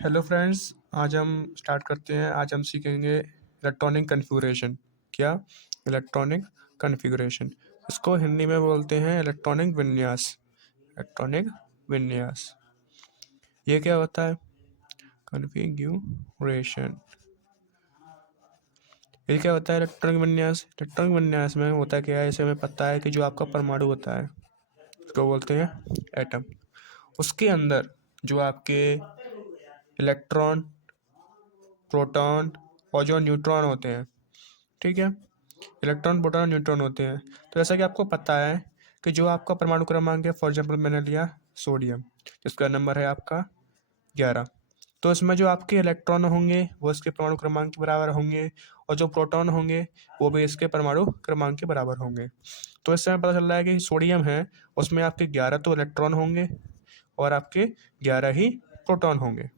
Hello friends. आज हम start करते हैं। आज हम सीखेंगे इलेक्ट्रॉनिक कन्फिगरेशन। क्या? Electronic configuration. इसको हिंदी में बोलते हैं इलेक्ट्रॉनिक विन्यास। इलेक्ट्रॉनिक विन्यास ये क्या होता है? कन्फिगरेशन ये क्या होता है? इलेक्ट्रॉनिक विन्यास। इलेक्ट्रॉनिक विन्यास में होता क्या है, इसे हमें पता है कि जो आपका परमाणु होता है उसको बोलते हैं एटम। उसके अंदर जो आपके इलेक्ट्रॉन, प्रोटॉन और जो न्यूट्रॉन होते हैं, ठीक है, इलेक्ट्रॉन, प्रोटॉन, न्यूट्रॉन होते हैं। तो जैसा कि आपको पता है कि जो आपका परमाणु क्रमांक है, फॉर एग्जांपल मैंने लिया सोडियम, जिसका नंबर है आपका 11। तो इसमें जो आपके इलेक्ट्रॉन होंगे वो इसके परमाणु क्रमांक के बराबर होंगे, और जो प्रोटॉन होंगे वो भी इसके परमाणु क्रमांक के बराबर होंगे। तो इससे हमें पता चल रहा है कि सोडियम है, उसमें आपके 11 तो इलेक्ट्रॉन होंगे और आपके 11 ही प्रोटॉन होंगे।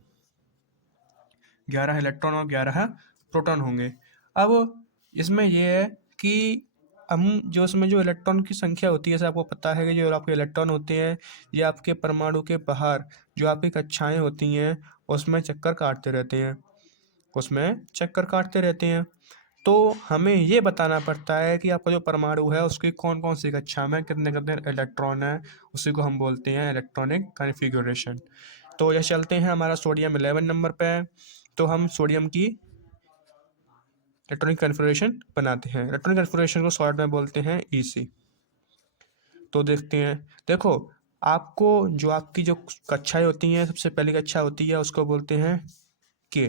11 इलेक्ट्रॉन और 11 प्रोटॉन होंगे। अब इसमें यह है कि हम जो इसमें जो इलेक्ट्रॉन की संख्या होती है, जैसे आपको पता है कि जो आपके इलेक्ट्रॉन होते हैं ये आपके परमाणु के बाहर जो आपकी कक्षाएं होती हैं उसमें चक्कर काटते रहते हैं, उसमें चक्कर काटते रहते हैं। तो हमें ये बताना पड़ता है कि आपका जो परमाणु है उसकी कौन कौन सी कक्षा में कितने कितने इलेक्ट्रॉन है, उसी को हम बोलते हैं इलेक्ट्रॉनिक कॉन्फ़िगरेशन। तो यह चलते हैं, हमारा सोडियम 11 नंबर पे है, तो हम सोडियम की इलेक्ट्रॉनिक कॉन्फ़िगरेशन बनाते हैं। इलेक्ट्रॉनिक कॉन्फ़िगरेशन को शॉर्ट में बोलते हैं ईसी। तो देखते हैं, देखो, आपको जो आपकी जो कक्षाएं होती हैं, सबसे पहली कक्षा होती है उसको बोलते हैं के,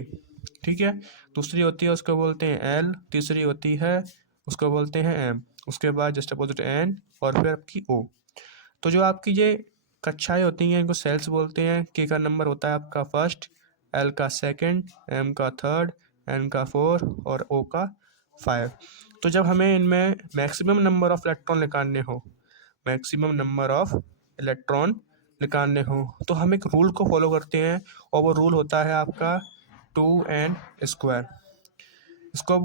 ठीक है। दूसरी होती है उसको बोलते हैं एल, तीसरी होती है उसको बोलते हैं एम, उसके बाद जस्ट अपोजिट एन, और फिर आपकी ओ। तो जो आपकी ये कक्षाएं होती हैं इनको सेल्स बोलते हैं। के का नंबर होता है आपका फर्स्ट, एल का सेकंड, एम का थर्ड, एन का फोर और ओ का 5। तो जब हमें इनमें मैक्सिमम नंबर ऑफ इलेक्ट्रॉन निकालने हो, मैक्सिमम नंबर ऑफ इलेक्ट्रॉन निकालने हो, तो हम एक रूल को फॉलो करते हैं, और वो रूल होता है आपका 2n²। इसको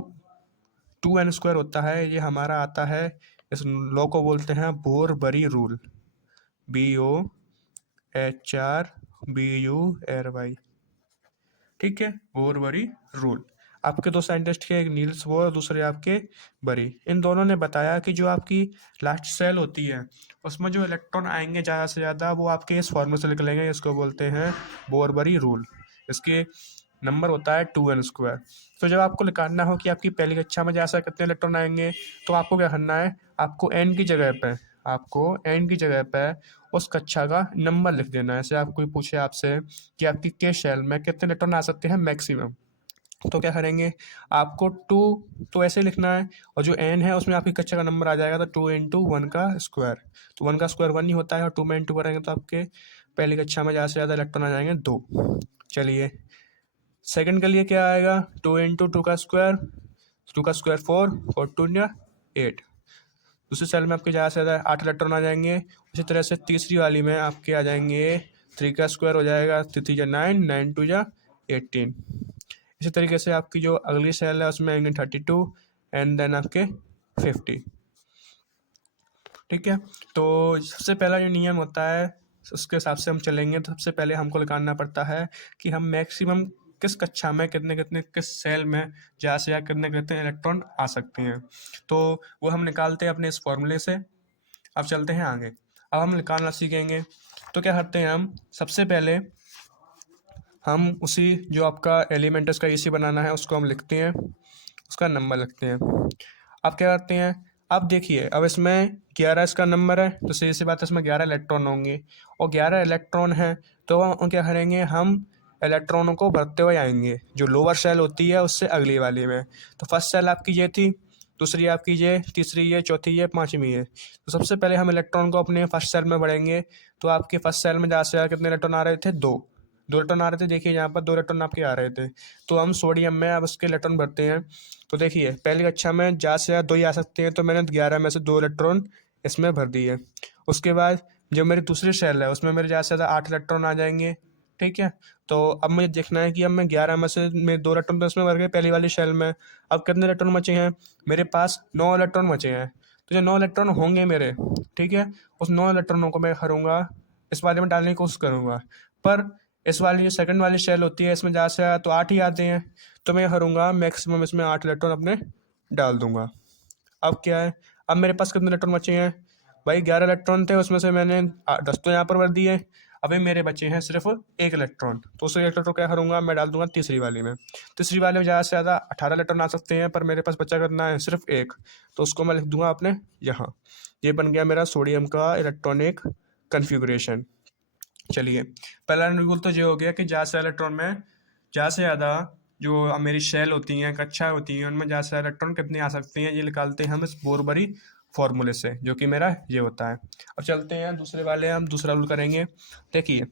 2n² होता है, ये हमारा आता है, इस लॉ को बोलते हैं बोर-बरी रूल। BOHRBURY, ठीक है, बोर-बरी रूल। आपके दो साइंटिस्ट के, एक नील्स बोर और दूसरे आपके बरी, इन दोनों ने बताया कि जो आपकी लास्ट सेल होती है उसमें जो इलेक्ट्रॉन आएंगे ज़्यादा से ज़्यादा वो आपके इस फॉर्मूले से निकलेंगे, इसको बोलते हैं बोर-बरी रूल। इसके नंबर होता है 2n²। तो जब आपको निकालना हो कि आपकी पहली कक्षा में जैसा कितने इलेक्ट्रॉन आएंगे, तो आपको क्या करना है, आपको एन की जगह पे, आपको एन की जगह पे उस कक्षा का नंबर लिख देना है। जैसे आप कोई पूछे आपसे कि आपकी के शेल में कितने इलेक्ट्रॉन आ सकते हैं मैक्सिमम, तो क्या करेंगे, आपको टू तो ऐसे लिखना है, और जो एन है उसमें आपकी कक्षा का नंबर आ जाएगा, तो 2 × 1 का स्क्वायर। तो 1 का स्क्वायर 1 ही होता है, और 2 में इंटू करेंगे तो आपके पहली कक्षा में ज़्यादा से ज़्यादा इलेक्ट्रॉन आ जाएंगे 2। चलिए, सेकंड के लिए क्या आएगा, 2 × 2 का स्क्वायर, 2 का स्क्वायर 4, 4×2 = 8। दूसरी सेल में आपके ज़्यादा से ज़्यादा 8 इलेक्ट्रॉन आ जाएंगे। उसी तरह से तीसरी वाली में आपके आ जाएंगे 3 का स्क्वायर हो जाएगा, 3×3 = 9, 9×2 = 18। इसी तरीके से आपकी जो अगली सेल है उसमें आएंगे 32, एंड देन आपके 50, ठीक है। तो सबसे पहला जो नियम होता है उसके हिसाब से हम चलेंगे। तो सबसे पहले हमको निकालना पड़ता है कि हम मैक्सिमम किस कक्षा में कितने कितने, किस सेल में ज़्यादा से ज़्यादा कितने कितने इलेक्ट्रॉन आ सकते हैं। तो वो हम निकालते हैं अपने इस फॉर्मूले से। अब चलते हैं आगे, अब हम निकालना सीखेंगे। तो क्या करते हैं, हम सबसे पहले हम उसी जो आपका एलिमेंट इसका ईसी बनाना है उसको हम लिखते हैं, उसका नंबर लिखते हैं। अब क्या करते हैं, अब देखिए, अब इसमें 11 इसका नंबर है, तो सीधी सी बात है इसमें 11 इलेक्ट्रॉन होंगे, और 11 इलेक्ट्रॉन हैं तो हम क्या करेंगे, हम इलेक्ट्रॉनों को भरते हुए आएंगे जो लोअर सेल होती है उससे अगली वाली में। तो फर्स्ट सेल आपकी ये थी, दूसरी आपकी ये, तीसरी ये, चौथी ये, पाँचवीं ये। तो सबसे पहले हम इलेक्ट्रॉन को अपने फर्स्ट सेल में बढ़ेंगे। तो आपके फर्स्ट सेल में ज़्यादा से ज़्यादा कितने इलेक्ट्रॉन आ रहे थे, 2। 2 इलेक्ट्रॉन आ रहे थे, देखिए यहाँ पर 2 इलेक्ट्रॉन आपके आ रहे थे। तो हम सोडियम में अब उसके इलेक्ट्रॉन भरते हैं। तो देखिए, पहली कक्षा में ज़्यादा से ज़्यादा 2 ही आ सकते हैं, तो मैंने 11 में से 2 इलेक्ट्रॉन इसमें भर दिए। उसके बाद जो मेरी दूसरी सेल है उसमें मेरे ज़्यादा से ज़्यादा 8 इलेक्ट्रॉन आ जाएंगे, ठीक है। तो अब मुझे देखना है कि अब मैं 11 में से मेरे 2 इलेक्ट्रॉन तो इसमें भर गए पहली वाली सेल में। अब कितने इलेक्ट्रॉन बचे हैं, मेरे पास 9 इलेक्ट्रॉन बचे हैं। तो जो 9 इलेक्ट्रॉन होंगे मेरे, ठीक है, उस 9 इलेक्ट्रॉनों को मैं करूँगा इस वाले में डालने की कोशिश करूँगा। पर इस वाली जो सेकंड वाली शेल होती है इसमें ज़्यादा से ज़्यादा तो 8 ही आते हैं, तो मैं करूँगा मैक्सिमम इसमें 8 इलेक्ट्रॉन अपने डाल दूंगा। अब क्या है, अब मेरे पास कितने इलेक्ट्रॉन बचे हैं भाई, 11 इलेक्ट्रॉन थे, उसमें से मैंने 10 तो यहाँ पर भर दिए। अभी मेरे बचे हैं सिर्फ 1 इलेक्ट्रॉन, तो उस इलेक्ट्रॉन को क्या करूँगा, मैं डाल दूंगा तीसरी वाली में। तीसरी वाली में ज़्यादा से ज़्यादा 18 इलेक्ट्रॉन आ सकते हैं, पर मेरे पास बचा कितना है, सिर्फ 1, तो उसको मैं लिख दूंगा अपने यहाँ। ये बन गया मेरा सोडियम का इलेक्ट्रॉनिक कन्फिगुरेशन। चलिए, पहला रूल तो ये हो गया कि ज़्यादा से इलेक्ट्रॉन में ज़्यादा से ज़्यादा जो अब मेरी शेल होती हैं, कक्षा होती हैं, उनमें ज़्यादा से ज़्यादा इलेक्ट्रॉन कितने आ सकते हैं, ये निकालते हैं हम इस बोरबरी फॉर्मूले से, जो कि मेरा ये होता है। अब चलते हैं दूसरे वाले, हम दूसरा रूल करेंगे। देखिए,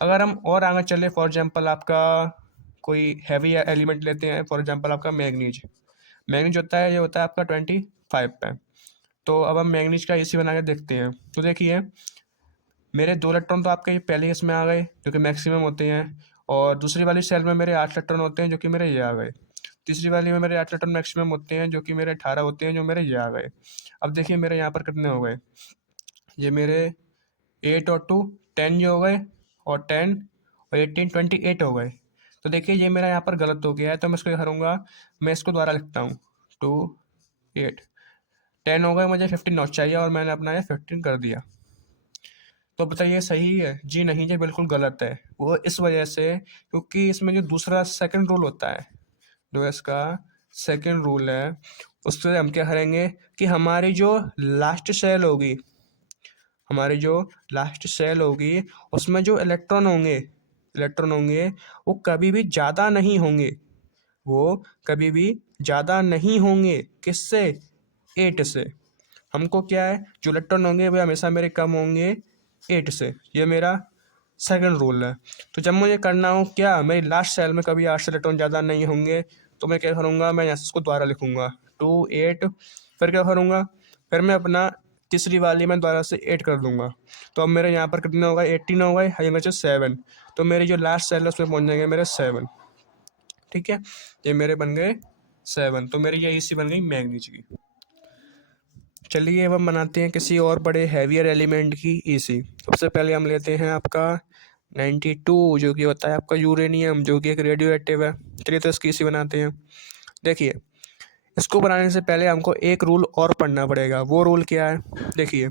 अगर हम और आगे चले, फॉर एग्जांपल आपका कोई हैवी एलिमेंट लेते हैं, फॉर एग्जांपल आपका मैग्नीज। मैग्नीज होता है, ये होता है आपका 25 पे। तो अब हम मैग्नीज का एसी बना के देखते हैं। तो देखिए, मेरे 2 इलेक्ट्रॉन तो आपके पहले इसमें आ गए, जो कि मैक्सिमम होते हैं, और दूसरी वाली सेल में मेरे 8 इलेक्ट्रॉन होते हैं, जो कि मेरे ये आ गए। तीसरी वाली में मेरे 8 इलेक्ट्रॉन मैक्सिमम होते हैं, जो कि मेरे 18 होते हैं, जो मेरे ये आ गए। अब देखिए मेरे यहाँ पर कितने हो गए, ये मेरे 8 और 2 10 ये हो गए, और 10 और 18 28 हो गए। तो देखिए ये मेरा यहाँ पर गलत हो गया है, तो मैं इसको करूँगा, मैं इसको दोबारा लिखता हूँ, 2 8 10 हो गए, मुझे 15 नॉट चाहिए, और मैंने अपना ये 15 कर दिया। तो बताइए सही है जी? नहीं, ये बिल्कुल गलत है। वो इस वजह से क्योंकि इसमें जो दूसरा सेकंड रूल होता है, जो इसका सेकंड रूल है, उससे हम क्या करेंगे कि हमारी जो लास्ट सेल होगी, हमारी जो लास्ट सेल होगी, उसमें जो इलेक्ट्रॉन होंगे वो कभी भी ज़्यादा नहीं होंगे, वो कभी भी ज़्यादा नहीं होंगे। किससे? 8 से। हमको क्या है, जो इलेक्ट्रॉन होंगे वे हमेशा मेरे कम होंगे 8 से। ये मेरा सेकंड रूल है। तो जब मुझे करना हो क्या, मेरी लास्ट सेल में कभी 8 से इलेक्ट्रॉन ज़्यादा नहीं होंगे, तो मैं क्या करूँगा, मैं यहाँ से इसको दोबारा लिखूँगा 2 8, फिर क्या करूँगा, फिर मैं अपना तीसरी वाली में दोबारा से 8 कर दूँगा। तो अब मेरे यहाँ पर कितने हो गए, 18 हो गए, यहाँ बचे 7। तो मेरी जो लास्ट सेल है उसमें पहुँच जाएंगे मेरे 7। ठीक है, ये मेरे बन गए 7। तो मेरी ये इसी बन गई मैग्नीज की। चलिए अब हम बनाते हैं किसी और बड़े हैवियर एलिमेंट की ईसी। सबसे पहले हम लेते हैं आपका 92, जो कि होता है आपका यूरेनियम, जो कि एक रेडियो एक्टिव है। चलिए तो इसकी ईसी बनाते हैं। देखिए, इसको बनाने से पहले हमको एक रूल और पढ़ना पड़ेगा। वो रूल क्या है, देखिए,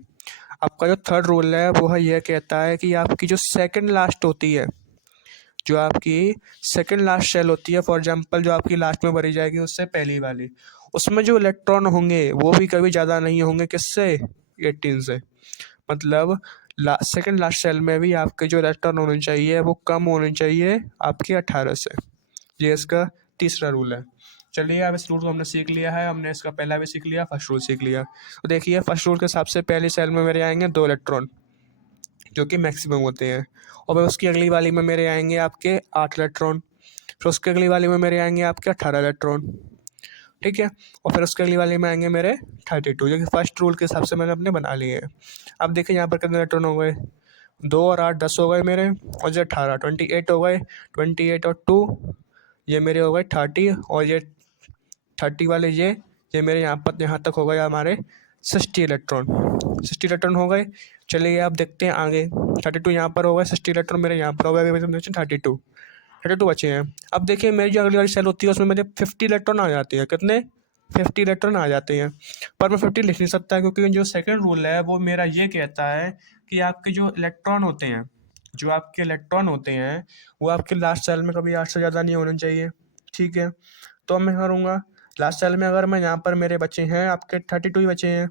आपका जो थर्ड रूल है वो है, यह कहता है कि आपकी जो सेकंड लास्ट होती है, जो आपकी सेकंड लास्ट शेल होती है, फॉर एग्जांपल जो आपकी लास्ट में भरी जाएगी उससे पहली वाली, उसमें जो इलेक्ट्रॉन होंगे वो भी कभी ज़्यादा नहीं होंगे। किससे? 18 से। मतलब सेकंड लास्ट शेल में भी आपके जो इलेक्ट्रॉन होने चाहिए वो कम होने चाहिए आपके 18 से। ये इसका तीसरा रूल है। चलिए, अब इस रूल को हमने सीख लिया है, हमने इसका पहला भी सीख लिया, फर्स्ट रूल सीख लिया। तो देखिए, फर्स्ट रूल के हिसाब से पहली सेल में मेरे आएंगे 2 इलेक्ट्रॉन, जो कि मैक्सिमम होते हैं, और फिर उसकी अगली वाली में मेरे आएंगे आपके 8 इलेक्ट्रॉन, फिर उसकी अगली वाली में मेरे आएंगे आपके 18 इलेक्ट्रॉन। ठीक है, और फिर उसके अगली वाली में आएंगे मेरे 32, जो कि फर्स्ट रूल के हिसाब से मैंने अपने बना लिए हैं। अब देखिए यहाँ पर कितने इलेक्ट्रॉन हो गए, 2 और 8 10 हो गए मेरे, और ये 18 28 हो गए। 28 और 2 ये मेरे हो गए 30, और ये 30 वाले ये मेरे यहाँ तक हो गए हमारे 60 इलेक्ट्रॉन। 60 इलेक्ट्रॉन हो गए। चलिए आप देखते हैं आगे, 32 यहाँ पर हो गए, 60 इलेक्ट्रॉन मेरे यहाँ पर हो गए, 32 बचे हैं। अब देखिए, मेरी जो अगली वाली सेल होती है उसमें मेरे 50 इलेक्ट्रॉन आ जाते हैं। कितने? 50 इलेक्ट्रॉन आ जाते हैं। पर मैं 50 लिख नहीं सकता, क्योंकि जो सेकंड रूल है वो मेरा ये कहता है कि आपके जो इलेक्ट्रॉन होते हैं, वो आपके लास्ट सेल में कभी 8 से ज़्यादा नहीं होने चाहिए। ठीक है, तो मैं करूँगा लास्ट सेल में, अगर मैं यहाँ पर मेरे बचे हैं आपके 32 ही बचे हैं,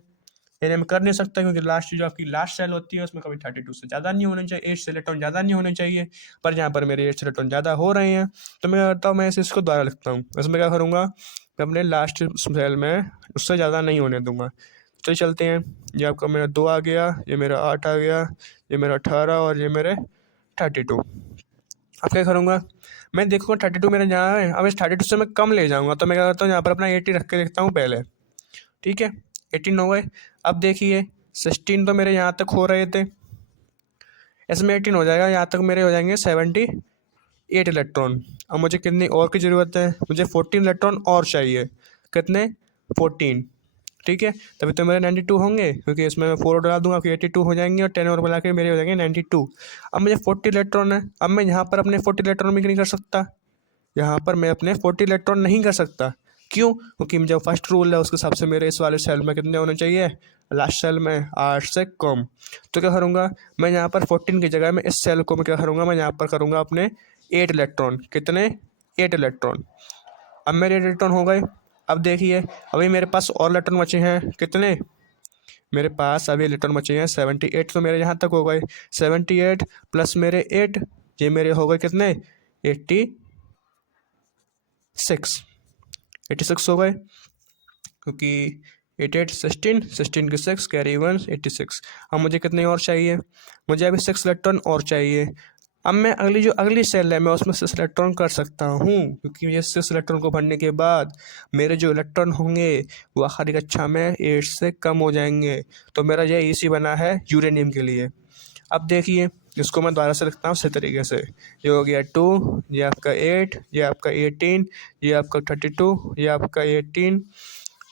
यानी मैं कर नहीं सकता, क्योंकि लास्ट जो आपकी लास्ट सेल होती है उसमें कभी 32 से ज़्यादा नहीं होने चाहिए, 8 से इलेक्ट्रॉन ज़्यादा नहीं होने चाहिए। पर यहाँ पर मेरे 8 से इलेक्ट्रॉन ज़्यादा हो रहे हैं, तो मैं करता हूँ, मैं इसको दोबारा लिखता हूँ। इसमें क्या करूँगा, मैं अपने लास्ट सेल में उससे ज़्यादा नहीं होने दूंगा। तो चलते हैं, ये आपका मेरा 2 आ गया, ये मेरा 8 आ गया, ये मेरा 18, और ये मेरे 32। अब क्या करूँगा, मैं देखूँगा 32 मेरे यहाँ है, अब इस 32 से मैं कम ले जाऊँगा, तो मैं क्या करता हूँ, यहाँ पर अपना 80 रख के लिखता हूँ पहले। ठीक है, 18 हो गए। अब देखिए, 16 तो मेरे यहाँ तक हो रहे थे, इसमें 18 हो जाएगा, यहाँ तक मेरे हो जाएंगे 78 इलेक्ट्रॉन। अब मुझे कितनी और की ज़रूरत है, मुझे 14 इलेक्ट्रॉन और चाहिए। कितने? 14। ठीक है, तभी तो मेरे 92 होंगे, क्योंकि इसमें मैं 4 डाल दूंगा, फिर 82 हो जाएंगे और 10 और मिला के मेरे हो जाएंगे 92। अब मुझे 40 इलेक्ट्रॉन है, अब मैं यहाँ पर अपने 40 इलेक्ट्रॉन भी नहीं कर सकता, यहाँ पर मैं अपने 40 इलेक्ट्रॉन नहीं कर सकता। क्यों? क्योंकि जो फर्स्ट रूल है उसके हिसाब से मेरे इस वाले सेल में कितने होने चाहिए, लास्ट सेल में 8 से कम। तो क्या करूँगा मैं यहाँ पर 14 की जगह में इस सेल को मैं क्या करूँगा, मैं यहाँ पर करूँगा अपने 8 इलेक्ट्रॉन। कितने? 8 इलेक्ट्रॉन। अब मेरे 8 इलेक्ट्रॉन हो गए। अब देखिए अभी मेरे पास और इलेक्ट्रॉन बचे हैं कितने, मेरे पास अभी इलेक्ट्रॉन बचे हैं 78। तो मेरे यहाँ तक हो गए 78 प्लस मेरे 8, ये मेरे हो गए कितने, 86 हो गए, क्योंकि 8 8 16, 16 के 6 कैरी 1 86। अब मुझे कितने और चाहिए, मुझे अभी 6 इलेक्ट्रॉन और चाहिए। अब मैं अगली सेल है मैं उसमें 6 इलेक्ट्रॉन कर सकता हूँ, क्योंकि ये 6 इलेक्ट्रॉन को भरने के बाद मेरे जो इलेक्ट्रॉन होंगे वो आखिरी कक्षा में 8 से कम हो जाएंगे। तो मेरा ये इसी बना है यूरेनियम के लिए। अब देखिए इसको मैं दोबारा से लिखता हूँ इसी तरीके से, ये हो गया 2, ये आपका 8, ये आपका 18, ये आपका 32, ये आपका 18,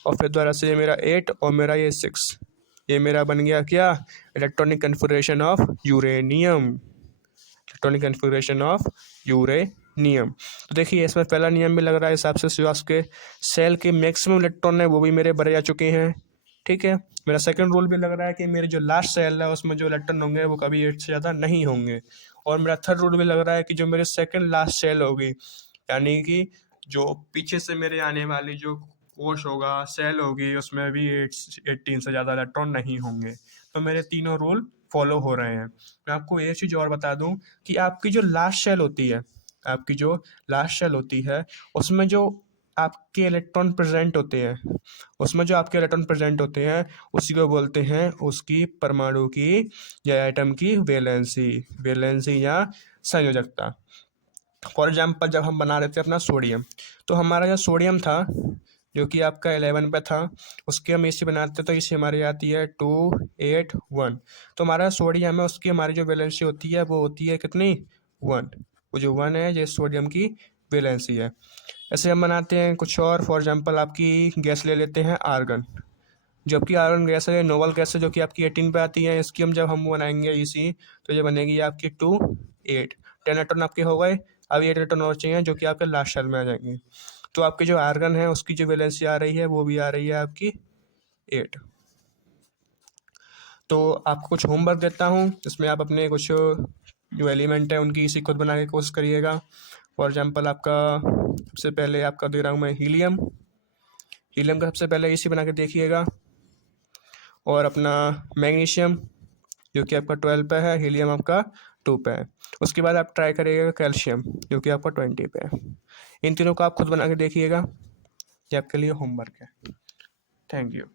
और फिर दोबारा से ये मेरा 8 और मेरा ये 6। ये मेरा बन गया क्या, electronic configuration of uranium, electronic configuration of uranium. तो देखिए इसमें पहला नियम भी लग रहा है हिसाब से, जो आपके सेल के मैक्सिमम इलेक्ट्रॉन है वो भी मेरे भरे जा चुके हैं। ठीक है, मेरा सेकंड रूल भी लग रहा है कि मेरे जो लास्ट सेल है उसमें जो इलेक्ट्रॉन होंगे वो कभी 8 से ज़्यादा नहीं होंगे। और मेरा थर्ड रूल भी लग रहा है कि जो मेरे सेकंड लास्ट सेल होगी, यानी कि जो पीछे से मेरे आने वाली जो कोश होगा, सेल होगी, उसमें भी 18 से ज़्यादा इलेक्ट्रॉन नहीं होंगे। तो मेरे तीनों रूल फॉलो हो रहे हैं। मैं आपको एक चीज़ और बता दूं कि आपकी जो लास्ट शेल होती है, आपकी जो लास्ट शेल होती है उसमें जो आपके इलेक्ट्रॉन प्रेजेंट होते हैं, उसमें जो आपके इलेक्ट्रॉन प्रेजेंट होते हैं उसी को बोलते हैं उसकी परमाणु की या एटम की वैलेंसी या संयोजकता। फॉर एग्जाम्पल जब हम बना रहे थे अपना सोडियम, तो हमारा जो सोडियम था जो कि आपका 11 पे था, उसकी हम इसी बनाते तो इसी हमारी आती है 281। तो हमारा सोडियम है उसकी हमारी जो वैलेंसी होती है वो होती है कितनी, 1। वो जो 1 है ये सोडियम की वैलेंसी है। ऐसे हम बनाते हैं कुछ और, फॉर एग्जांपल आपकी गैस ले लेते हैं आर्गन, जबकि आर्गन गैस है नोबल गैस है जो कि आपकी 18 पे आती है। इसकी हम जब हम बनाएंगे इसी, तो ये बनेगी आपकी 2 8, 10 इलेक्ट्रॉन आपके हो गए। अब 8 इलेक्ट्रॉन और चाहिए जो कि आपके लास्ट शेल में आ जाएंगे। तो आपकी जो आर्गन है उसकी जो वैलेंसी आ रही है वो भी आ रही है आपकी 8। तो आपको कुछ होमवर्क देता हूँ, इसमें आप अपने कुछ जो एलिमेंट है उनकी इसी खुद बनाने की कोशिश करिएगा। फॉर एग्जांपल आपका सबसे पहले आपका दे रहा हूँ मैं हीलियम का सबसे पहले इसी बना के देखिएगा, और अपना मैग्नीशियम जो कि आपका 12 पे है, हीलियम आपका 2 पे है। उसके बाद आप ट्राई करिएगा कैल्शियम जो कि आपका 20 पे है। इन तीनों को आप खुद बना के देखिएगा, ये आपके लिए होमवर्क है। Thank you.